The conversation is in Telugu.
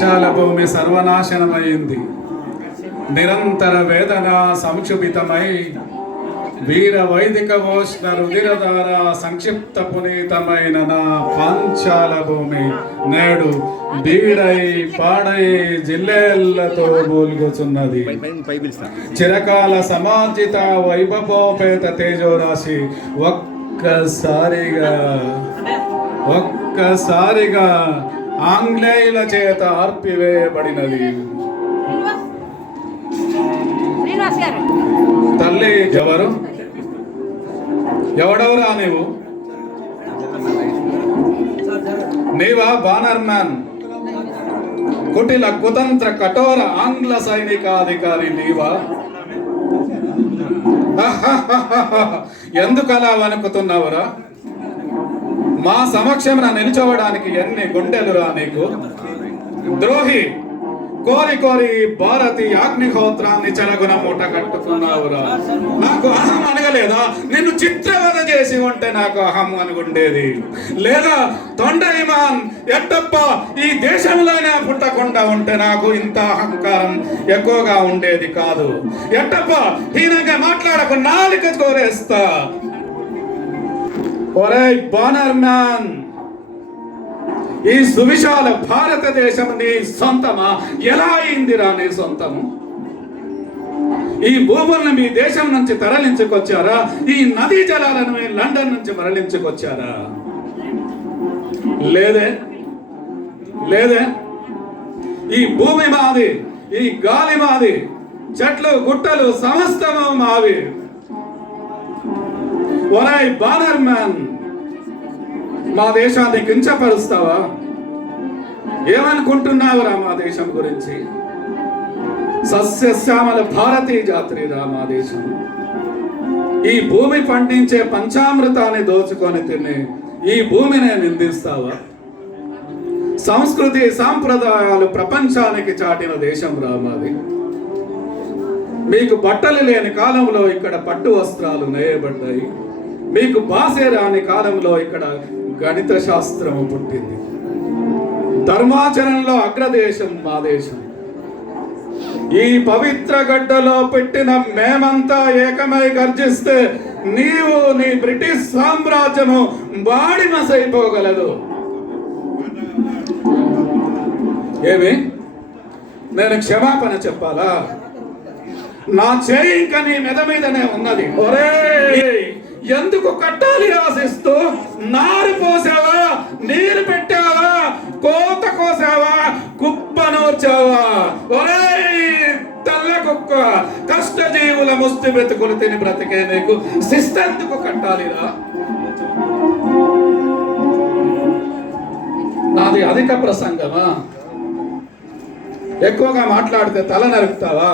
పాంచాల భూమి సర్వనాశనమైంది. నిరంతర వేదన సంక్షుభితమై వీర వైదిక ఓష్ణ రుధిరధార సంక్షిప్త పునీతమైన నా పాంచాల భూమి నేడు బీడై పాడై జిల్లేళ్లతో మూలుగుచున్నది. చిరకాల సమార్జిత వైభవోపేత తేజోరాశి ఒక్కసారిగా ఆంగ్లేయుల చేత ఆర్పివేయబడినది. తల్లి ఎవడెవరా నీవు? నీవా బానర్ మ్యాన్, కుటిల కుతంత్ర కఠోర ఆంగ్ల సైనికాధికారి నీవా? ఎందుకలా వణుకుతున్నావురా? మా సమక్షమున నిలుచోవడానికి ఎన్ని గుండెలురా నీకు? ద్రోహి, కోరి కోరి భారతి అగ్నిహోత్రాన్ని చెలగున మూట కట్టుకున్నావురా. నాకు అహం అనగలేదా? నిన్ను చిత్రవద చేసి ఉంటే నాకు అహం అనుకుండేది. లేదా తొండైమాన్ ఎట్టప్ప ఈ దేశంలోనే పుట్టకుండా ఉంటే నాకు ఇంత అహంకారం ఎక్కువగా ఉండేది కాదు. ఎట్టప్ప హీనంగా మాట్లాడకు, నాలుక కోరేస్తా. ఒరే బానర్ మ్యాన్, ఈ సువిశాల భారతదేశం నీ సొంతమా? ఎలా అయిందిరా నీ సొంతము? ఈ భూములను మీ దేశం నుంచి తరలించుకొచ్చారా? ఈ నదీ జలాలను మీ లండన్ నుంచి మరలించుకొచ్చారా? లేదే. ఈ భూమి మాది, ఈ గాలి మాది, చెట్లు గుట్టలు సమస్తము మావి. ఒరే బానర్ మ్యాన్, మా దేశాన్ని కించపరుస్తావా? ఏమనుకుంటున్నావురా మా దేశం గురించి? సస్యశ్యామల భారతీయ జాత్రిరా మా దేశం. ఈ భూమి పండించే పంచామృతాన్ని దోచుకొని తిని ఈ భూమిని నిందిస్తావా? సంస్కృతి సాంప్రదాయాలు ప్రపంచానికి చాటిన దేశం రా మాది. మీకు బట్టలు లేని కాలంలో ఇక్కడ పట్టు వస్త్రాలు నేయబడ్డాయి. మీకు భాషే రాని కాలంలో ఇక్కడ గణిత శాస్త్రము పుట్టింది. ధర్మాచరణలో అగ్రదేశం మా దేశం. ఈ పవిత్ర గడ్డలో పెట్టిన మేమంతా ఏకమై గర్జిస్తే నీవు నీ బ్రిటిష్ సామ్రాజ్యము బాడిమసైపోగలదు. ఏమి, నేను క్షమాపణ చెప్పాలా? నా చేయి ఇంకా నీ మెద మీదనే ఉన్నది. ఒరే, ఎందుకు కట్టాలి ఆశిస్తూ నారు పోసావా, నీరు పెట్టావా, కోత కోసావా, కుప్ప నూర్చావా? ఒరే తెల్ల కుక్క, కష్టజీవుల ముష్టి బ్రతుకులు తిని బ్రతికే నీకు శిస్తెందుకు కట్టాలిరా? నాది అధిక ప్రసంగమా? ఎక్కువగా మాట్లాడితే తల నరుకుతావా?